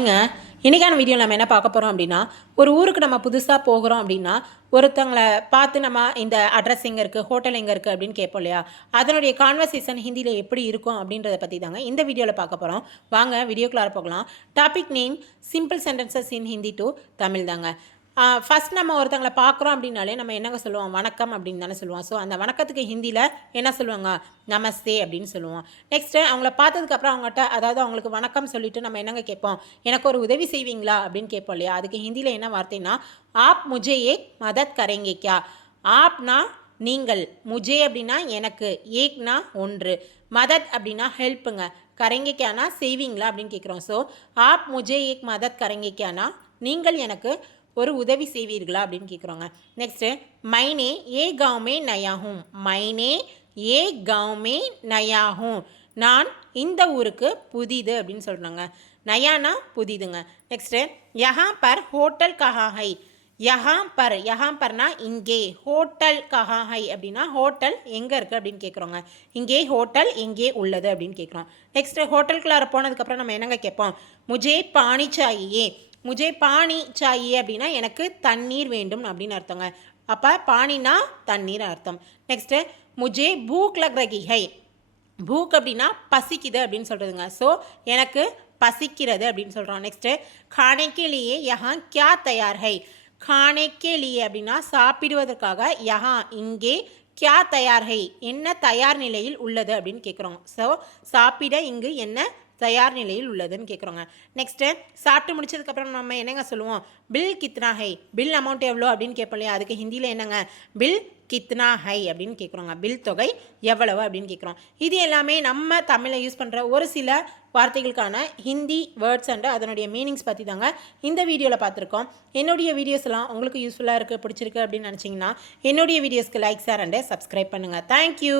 ஏங்க இன்றைக்கான வீடியோ நம்ம என்ன பார்க்க போகிறோம் அப்படின்னா, ஒரு ஊருக்கு நம்ம புதுசாக போகிறோம் அப்படின்னா, ஒருத்தவங்கள பார்த்து நம்ம இந்த அட்ரஸ் எங்கே இருக்குது, ஹோட்டல் எங்கே இருக்குது அப்படின்னு கேட்போம் இல்லையா? அதனுடைய கான்வர்சேஷன் ஹிந்தியில் எப்படி இருக்கும் அப்படின்றத பற்றி தாங்க இந்த வீடியோவில் பார்க்க போகிறோம். வாங்க வீடியோக்குள்ளார போகலாம். Topic name simple sentences in Hindi to Tamil தாங்க. ஃபஸ்ட் நம்ம ஒருத்தவங்களை பார்க்குறோம் அப்படின்னாலே நம்ம என்னங்க சொல்லுவோம், வணக்கம் அப்படின்னு தானே சொல்லுவோம். ஸோ அந்த வணக்கத்துக்கு ஹிந்தியில் என்ன சொல்லுவாங்க, நமஸ்தே அப்படின்னு சொல்லுவோம். நெக்ஸ்ட்டு அவங்கள பார்த்ததுக்கப்புறம் அவங்ககிட்ட, அதாவது அவங்களுக்கு வணக்கம் சொல்லிவிட்டு நம்ம என்னங்க கேட்போம், எனக்கு ஒரு உதவி செய்வீங்களா அப்படின்னு கேட்போம் இல்லையா? அதுக்கு ஹிந்தியில் என்ன வார்த்தைன்னா, ஆப் முஜே ஏக் மதத் கரேங்கே கியா. ஆப்னா நீங்கள், முஜே அப்படின்னா எனக்கு, ஏக்னா ஒன்று, மதத் அப்படின்னா ஹெல்ப்புங்க, கரேங்கேக்கியானா செய்வீங்களா அப்படின்னு கேட்குறோம். ஸோ ஆப் முஜே ஏக் மதத் கரேங்கேக்கியானா நீங்கள் எனக்கு ஒரு உதவி செய்வீர்களா அப்படின்னு கேட்குறோங்க. நெக்ஸ்ட்டு மைனே ஏ காவ்மே நயாஹூம். மைனே ஏ காவ்மே நயாஹூம். நான் இந்த ஊருக்கு புதிது அப்படின்னு சொல்கிறாங்க. நயானா புதிதுங்க. நெக்ஸ்ட்டு யஹா பர் ஹோட்டல் கஹா ஹை. யஹா பர்னா இங்கே, ஹோட்டல் கஹா ஹை அப்படின்னா ஹோட்டல் எங்கே இருக்குது அப்படின்னு கேட்குறோங்க. இங்கே ஹோட்டல் எங்கே உள்ளது அப்படின்னு கேட்குறோம். நெக்ஸ்ட்டு ஹோட்டலுக்குள்ளார போனதுக்கப்புறம் நம்ம என்னங்க கேட்போம், முஜே பானி சாயியே. முஜே பானி சாயே அப்படின்னா எனக்கு தண்ணீர் வேண்டும் அப்படின்னு அர்த்தங்க. அப்போ பானினா தண்ணீர் அர்த்தம். நெக்ஸ்ட்டு முஜே பூக் லக் ரகி ஹை. பூக் அப்படின்னா பசிக்குது அப்படின்னு சொல்கிறதுங்க. ஸோ எனக்கு பசிக்கிறது அப்படின்னு சொல்கிறோம். நெக்ஸ்ட்டு கானேக்கே லியே யஹா கியா தயார் ஹை. கானேக்கே லியே அப்படின்னா சாப்பிடுவதற்காக, யஹா இங்கே, கியா தயார் ஹை என்ன தயார் நிலையில் உள்ளது அப்படின்னு கேட்குறோம். ஸோ சாப்பிட இங்கு என்ன தயார் நிலையில் உள்ளதுன்னு கேட்குறோங்க. நெக்ஸ்ட்டு சாப்பிட்டு முடிச்சதுக்கப்புறம் நம்ம என்னங்க சொல்லுவோம், பில் கித்னா ஹை. பில் அமௌண்ட் எவ்வளோ அப்படின்னு கேட்போம் இல்லையா? அதுக்கு ஹிந்தியில் என்னங்க, பில் கித்னா ஹை அப்படின்னு கேட்குறோங்க. பில் தொகை எவ்வளவு அப்படின்னு கேட்குறோம். இது எல்லாமே நம்ம தமிழில் யூஸ் பண்ணுற ஒரு சில வார்த்தைகளுக்கான ஹிந்தி வேர்ட்ஸ் அண்டு அதனுடைய மீனிங்ஸ் பற்றி தாங்க இந்த வீடியோவில் பார்த்துருக்கோம். என்னுடைய வீடியோஸ் எல்லாம் உங்களுக்கு யூஸ்ஃபுல்லாக இருக்குது, பிடிச்சிருக்கு அப்படின்னு நினச்சிங்கன்னா என்னுடைய வீடியோஸ்க்கு லைக், ஷேர் அண்டு சப்ஸ்கிரைப் பண்ணுங்கள். தேங்க்யூ.